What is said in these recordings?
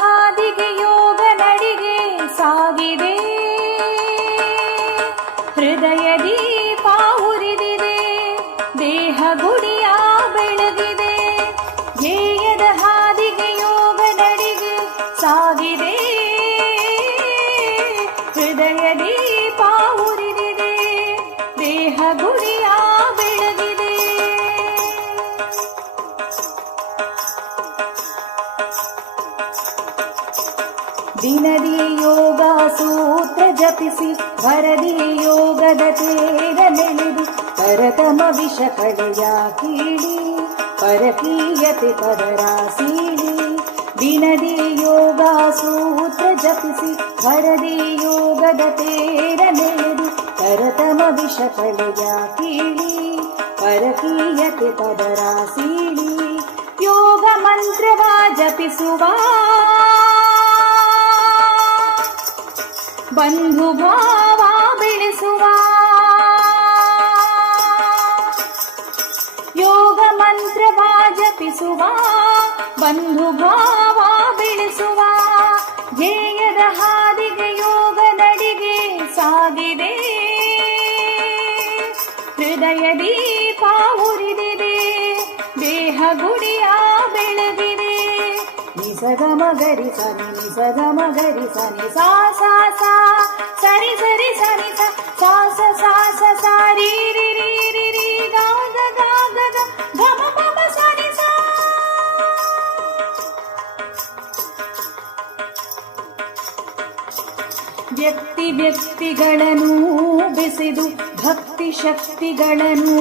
ಹಾದಿಗೆ ಯೋಗ ನಡಿಗೆ ಸಾಗಿದೆ. ಹೃದಯ ದೀಪ ಉರಿದಿದೆ, ದೇಹ ಗುಡಿಯ ಬೆಳಗಿದೆ. ಧ್ಯೇಯದ ಹಾದಿಗೆ ಯೋಗ ನಡಿಗೆ ಸಾಗಿದೆ. ಹೃದಯ ದೀಪ ಉರಿದಿದೆ, ದೇಹ ಗುಡಿಯ ಬೆಳಗಿದೆ. ದಿನದಿ ಯೋಗ ಸೂತ್ರ ಜಪಿಸಿ ವರದಿ ಯೋಗದ ತೇರಲೆಳೆದು ಪರತಮ ವಿಷ ಕಳೆಯ ಕೀಳಿ ಪರಕೀಯತೆ ಪದರ ಸೀಳಿ. ದಿನದಿ ಯೋಗ ಸೂತ್ರ ಜಪಿಸಿ ವರದಿ ಯೋಗದ ತೇರಲೆಳೆದು ಪರತಮ ವಿಷ ಕಳೆಯ ಕೀಳಿ ಪರಕೀಯತೆ ಪದರ ಸೀಳಿ. ಯೋಗ ಮಂತ್ರವ ಜಪಿಸುವ ಬಂಧು ಭಾವ ಬೆಳೆಸುವ. ಯೋಗ ಮಂತ್ರವ ಜಪಿಸುವ ಬಂಧು ಭಾವ ಬೆಳೆಸುವ. ಧ್ಯೇಯದ ಹಾದಿಗೆ ಯೋಗ ನಡಿಗೆ ಸಾಗಿದೆ. ಹೃದಯ ದೀಪ ಉರಿದಿದೆ, ದೇಹ ಗುಡಿಯ ಬೆಳಗಿದೆ. ನಿಸಗಮ ಗರಿ ಸನಿ ನಿಸಗಮ ಗರಿ ಸನಿ ಸಾ ಸಾ ಸಾ ಸರಿ ಸರಿ ಸನಿ ಸ ಸಾ ಸ ಸಾ ಸ ಸಾ ರೀ ರಿ ರಿ ರಿ ರಿ ಗಾ ಗ ಗಾ ಗ ಗ ಗ ಮ ಪ ಮ ಸನಿ ಸ. ವ್ಯಕ್ತಿ ವ್ಯಕ್ತಿಗಳನ್ನು ಬೆಸೆದು ಭಕ್ತಿ ಶಕ್ತಿಗಳನ್ನು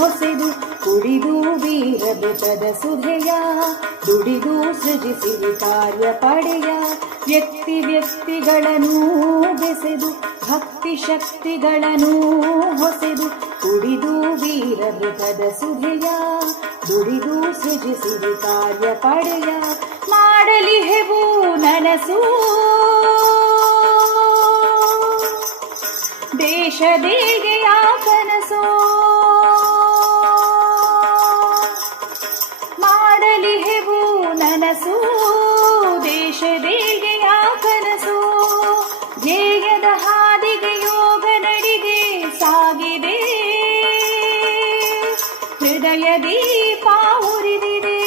ಹೊಸೆದು ಕುಡಿದು ವೀರಬೆತದ ಸುಧೆಯ ದುಡಿದು ಸೃಜಿಸಿ ಕಾರ್ಯ ಪಡೆಯ. ವ್ಯಕ್ತಿ ವ್ಯಕ್ತಿಗಳನ್ನು ಬೆಸೆದು ಭಕ್ತಿ ಶಕ್ತಿಗಳನ್ನು ಹೊಸೆದು ಕುಡಿದು ವೀರಬೆತದ ಸುಧೆಯ ದುಡಿದು ಸೃಜಿಸಿ ಕಾರ್ಯ ಪಡೆಯ. ಮಾಡಲಿ ಹೆವು ನನಸು ದೇಶದೇಗೆಯ ಕನಸು. ಮಾಡಲಿ ಹೆವು ನನಸು ದೇಶದೇಗೆಯ ಕನಸು. ಧ್ಯೇಯದ ಹಾದಿಗೆ ಯೋಗ ನಡಿಗೆ ಸಾಗಿದೆ. ಹೃದಯ ದೀಪ ಉರಿದಿದೆ,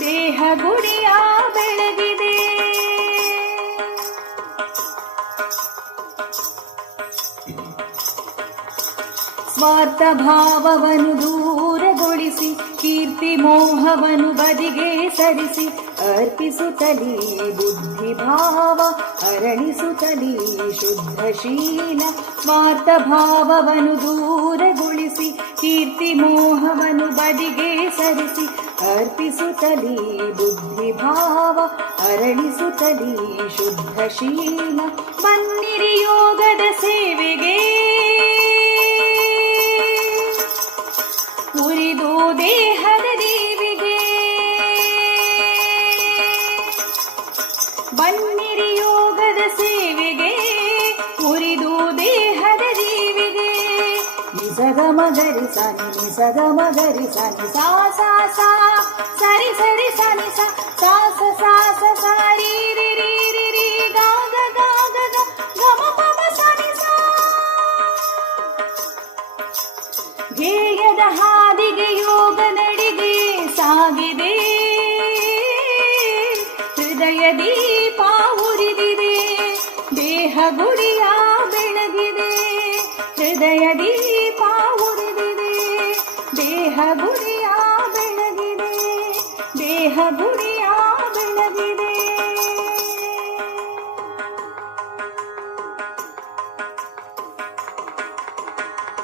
ದೇಹ ಗುಡಿಯ ಬೆಳಗಿದೆ. ಸ್ವಾರ್ಥ ಭಾವವನ್ನು ದೂರಗೊಳಿಸಿ ಕೀರ್ತಿ ಮೋಹವನ್ನು ಬದಿಗೆ ಸರಿಸಿ ಅರ್ಪಿಸುತ್ತಲೀ ಬುದ್ಧಿ ಭಾವ ಅರಳಿಸುತ್ತಲೀ ಶುದ್ಧ ಶೀಲ. ಸ್ವಾರ್ಥ ಭಾವವನ್ನು ದೂರಗೊಳಿಸಿ ಕೀರ್ತಿ ಮೋಹವನ್ನು ಬದಿಗೆ ಸರಿಸಿ ಅರ್ಪಿಸುತ್ತಲೀ ಬುದ್ಧಿ ಭಾವ ಅರಳಿಸುತ್ತಲೀ ಶುದ್ಧ ಶೀಲ. ಬನ್ನಿರಿ ಯೋಗದ ಸೇವೆಗೆ ಉರಿದು ದೇಹದ ದೀವಿಗೆ. ಬನ್ನಿರಿ ಯೋಗದ ಸೇವೆಗೆ ಉರಿದು ದೇಹದ ದೀವಿಗೆ. ನಿಸಗಮ ಗರಿ ಸನಿ ನಿಸಗಮ ಗರಿ ಸನಿ ಸಾ ಸಾ ಸಾ ಸರಿ ಸರಿ ಸನಿ ಸ ಸಾ ಸ ಸಾ ಸ ಸಾ ರೀ ರಿ ರಿ ರಿ ರಿ ಗಾ ಗ ಗಾ ಗ ಗ ಗ ಮ ಪ ಮ ಸನಿ ಸ. ಧ್ಯೇಯದ ಹಾದಿಗೆ ಯೋಗ ನಡಿಗೆ ಸಾಗಿದೆ. ಹೃದಯ ದೀಪ ಉರಿದಿದೆ, ದೇಹ ಗುಡಿಯ ಬೆಳಗಿದೆ. ಹೃದಯ ದೀಪ ಉರಿದಿದೆ, ದೇಹ ಗುಡಿಯ ಬೆಳಗಿದೆ. ದೇಹ ಗುಡಿಯ